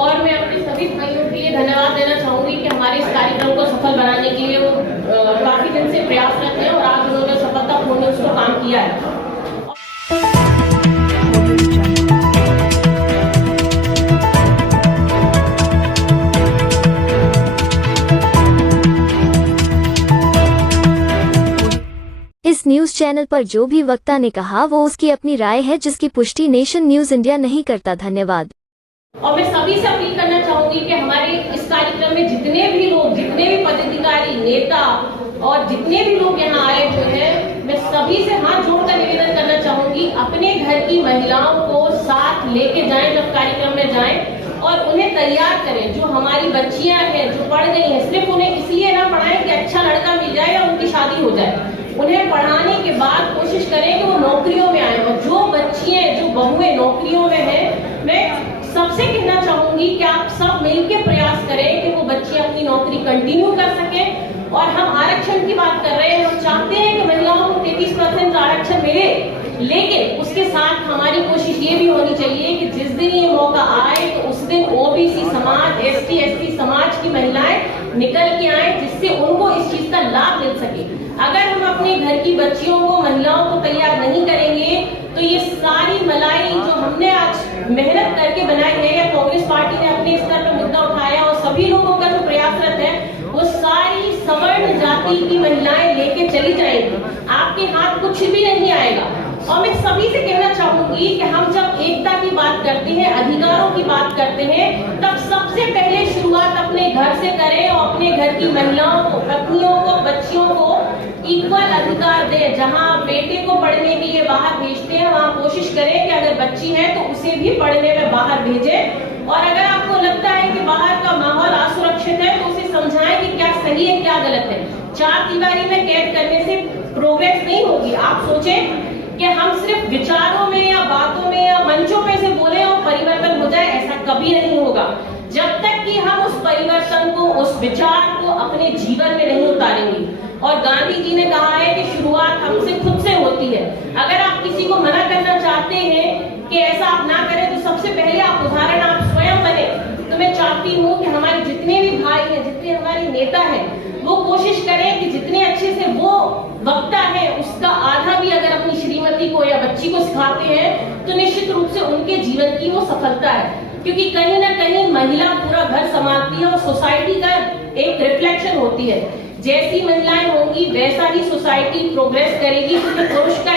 और मैं अपने सभी भाइयों के लिए धन्यवाद देना चाहूंगी कि हमारे इस कार्यक्रम को सफल बनाने के लिए वो काफी दिन से प्रयासरत हैं और आज उन्होंने सफलतापूर्ण उसको काम किया है। इस न्यूज चैनल पर जो भी वक्ता ने कहा वो उसकी अपनी राय है जिसकी पुष्टि नेशन न्यूज इंडिया नहीं करता। धन्यवाद। और मैं सभी से अपील करना चाहूंगी कि हमारे इस कार्यक्रम में जितने भी लोग, जितने भी पदाधिकारी, नेता और जितने भी लोग यहाँ आए हुए हैं, मैं सभी से हाथ जोड़कर निवेदन करना चाहूंगी, अपने घर की महिलाओं को साथ लेके जाएं जब कार्यक्रम में जाएं और उन्हें तैयार करें। जो हमारी बच्चियां हैं जो पढ़ गई हैं, सिर्फ उन्हें इसलिए ना पढ़ाएं कि अच्छा लड़का मिल जाए या उनकी शादी हो जाए। उन्हें पढ़ाने के बाद कोशिश करें कि वो नौकरियों में आए। और जो बच्चियां, जो बहुएं नौकरियों में हैं, मैं सबसे कहना चाहूंगी कि आप सब मिलकर प्रयास करें कि वो बच्चे अपनी नौकरी कंटिन्यू कर सकें। और हम आरक्षण की बात कर रहे हैं, हम चाहते हैं कि महिलाओं को 33% आरक्षण मिले, लेकिन उसके साथ हमारी कोशिश ये भी होनी चाहिए कि जिस दिन ये मौका आए तो उस दिन ओबीसी समाज, एसटी, एससी समाज की महिलाएं निकल के आए, जिससे उनको इस चीज का लाभ मिल सके। अगर हम अपने घर की बच्चियों को, महिलाओं को तैयार नहीं करेंगे तो ये सारी मलाई जो हमने आज मेहनत करके बनाई है, या कांग्रेस पार्टी ने अपने स्तर पर मुद्दा उठाया और सभी लोगों का जो प्रयासरत है, वो सारी सवर्ण जाति की महिलाएं लेके चली जाएंगी। आपके हाथ कुछ भी नहीं आएगा। और मैं सभी से कहना चाहूंगी कि हम जब एकता की बात करते हैं, अधिकारों की बात करते हैं, तब सबसे पहले शुरुआत अपने घर से करें और अपने घर की महिलाओं को, पत्नियों को, बच्चियों को इक्वल अधिकार दें। जहां बेटे को पढ़ने के लिए बाहर भेजते हैं, वहां कोशिश करें कि अगर बच्ची है तो उसे भी पढ़ने में बाहर भेजें। और अगर आपको लगता है कि बाहर का माहौल असुरक्षित है तो उसे समझाएं कि क्या सही है, क्या गलत है। चार दीवारी में कैद करने से प्रोग्रेस नहीं होगी। आप सोचें कि हम सिर्फ विचारों में या बातों में या मंचों पे से बोले और परिवर्तन हो जाए, ऐसा कभी नहीं होगा जब तक कि हम उस परिवर्तन को, उस विचार को अपने जीवन में नहीं उतारेंगे। और गांधी जी ने कहा है कि शुरुआत हमसे खुद से होती है। अगर आप किसी को मना करना चाहते हैं कि ऐसा आप ना करें, तो सबसे पहले आप उदाहरण आप स्वयं बने। तो मैं चाहती हूँ कि हमारे जितने भी भाई हैं, जितने हमारे नेता हैं, वो कोशिश करें कि जितने अच्छे से वो वक्ता है उसका आधा भी अगर अपनी श्रीमती को या बच्ची को सिखाते हैं तो निश्चित रूप से उनके जीवन की वो सफलता है। क्योंकि कहीं ना कहीं महिला पूरा घर संभालती है और सोसाइटी का एक रिफ्लेक्शन होती है। जैसी महिलाएं होंगी वैसा ही सोसाइटी प्रोग्रेस करेगी, क्योंकि पुरुष का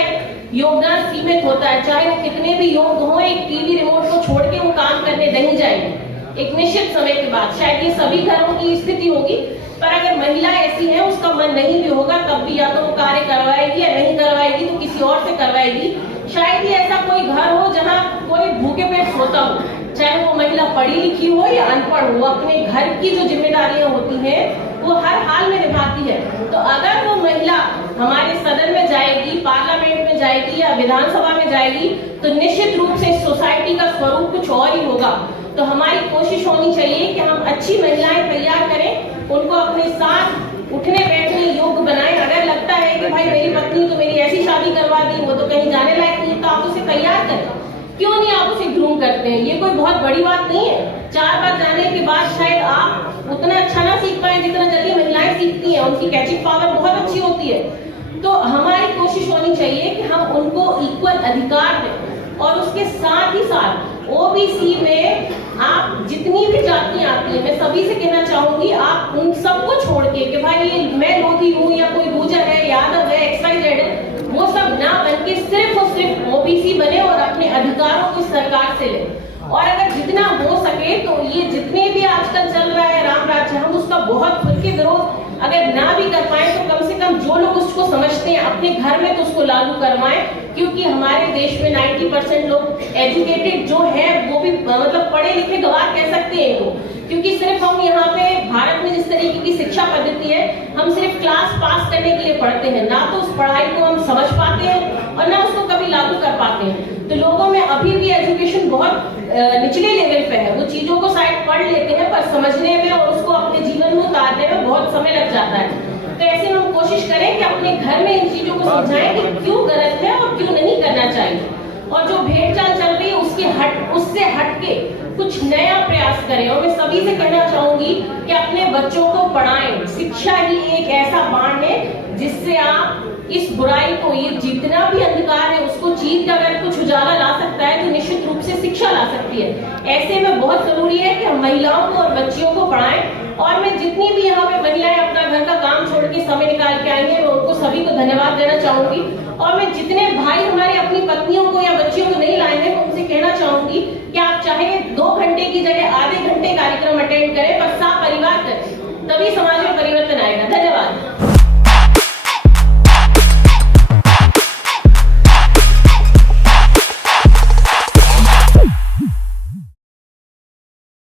योगदान सीमित होता है। चाहे वो कितने भी योग हो, एक टीवी रिमोट को छोड़ के वो काम करने नहीं जाएंगे। एक निश्चित समय के बाद शायद ये सभी घरों की स्थिति होगी, पर अगर महिला ऐसी है, उसका मन नहीं भी होगा, तब भी या तो वो कार्य करवाएगी या नहीं करवाएगी तो किसी और से करवाएगी। शायद ही ऐसा कोई घर हो जहाँ कोई भूखे पेट सोता हो, चाहे वो महिला पढ़ी लिखी हो या अनपढ़ हो, अपने घर की जो जिम्मेदारियां होती हैं वो हर हाल में निभाती है। तो अगर वो महिला हमारे सदन में जाएगी, पार्लियामेंट में जाएगी या विधानसभा में जाएगी, तो निश्चित रूप से सोसाइटी का स्वरूप कुछ और ही होगा। तो हमारी कोशिश होनी चाहिए कि हम अच्छी महिलाएं तैयार करें, उनको अपने साथ उठने बैठने योग्य बनाएं। अगर लगता है कि भाई मेरी पत्नी तो मेरी ऐसी शादी करवा दी, वो तो कहीं जाने लायक नहीं, तो आप उसे तैयार करें। क्यों नहीं आप उसे ग्रूम करते हैं? ये कोई बहुत बड़ी बात नहीं है। 4 बार जाने के बाद शायद आप उतना अच्छा ना सीख पाए जितना जल्दी महिलाएं सीखती हैं। उनकी कैचिंग पावर बहुत अच्छी होती है। तो हमारी कोशिश होनी चाहिए कि हम उनको इक्वल अधिकार दें। और उसके साथ ही साथ ओबीसी में आप जितनी भी जातियां आती हैं, मैं सभी से कहना चाहूंगी, आप उन सबको छोड़ के कि भाई ये मैं लोधी हूँ या कोई गुर्जर है, यादव है, XYZ है, वो सब ना बन के सिर्फ और सिर्फ ओबीसी बने और अपने अधिकारों को सरकार से ले। और अगर जितना हो सके तो ये जितने भी आजकल चल रहा है राम राज्य, हम उसका बहुत खुल के विरोध अगर ना भी कर पाए तो कम से कम जो लोग उसको समझते हैं अपने घर में तो उसको लागू करवाएं। क्योंकि हमारे देश में 90% लोग एजुकेटेड जो है वो भी मतलब पढ़े लिखे गवार कह सकते हैं इनको। क्योंकि सिर्फ हम यहाँ पे भारत में जिस तरीके की शिक्षा पद्धति है, हम सिर्फ क्लास पास करने के लिए पढ़ते हैं, ना तो उस पढ़ाई को हम समझ पाते हैं और ना उसको कभी लागू कर पाते हैं। तो लोगों में अभी भी एजुकेशन बहुत निचले लेवल पे है। वो चीजों को शायद पढ़ लेते हैं पर समझने में और उसको अपने जीवन में उतारने में बहुत समय लग जाता है। तो ऐसे हम कोशिश करें कि अपने घर में इन चीजों को समझाएं कि क्यों गलत है और क्यों नहीं करना चाहिए। और जो भेड़चाल चल रही है उससे हटके कुछ नया प्रयास करें। और मैं सभी से कहना चाहूंगी कि अपने बच्चों को पढ़ाएं। शिक्षा ही एक ऐसा बाण है जिससे आप इस बुराई को, ये जितना भी अंधकार है उसको चीर कर अगर कुछ उजाला ला सकता है तो निश्चित रूप से शिक्षा ला सकती है। ऐसे में बहुत जरूरी है कि हम महिलाओं को और बच्चियों को पढ़ाएं। और मैं जितनी भी यहाँ पे महिलाएं अपना घर का काम छोड़ के समय निकाल के आई हैं, मैं उनको सभी को धन्यवाद देना चाहूंगी। और मैं जितने भाई हमारे अपनी पत्नियों को या बच्चियों को नहीं लाए हैं, मैं उनसे कहना चाहूंगी कि आप चाहे 2 घंटे की जगह आधे घंटे कार्यक्रम अटेंड करें, पर साथ परिवार करें, तभी समाज में परिवर्तन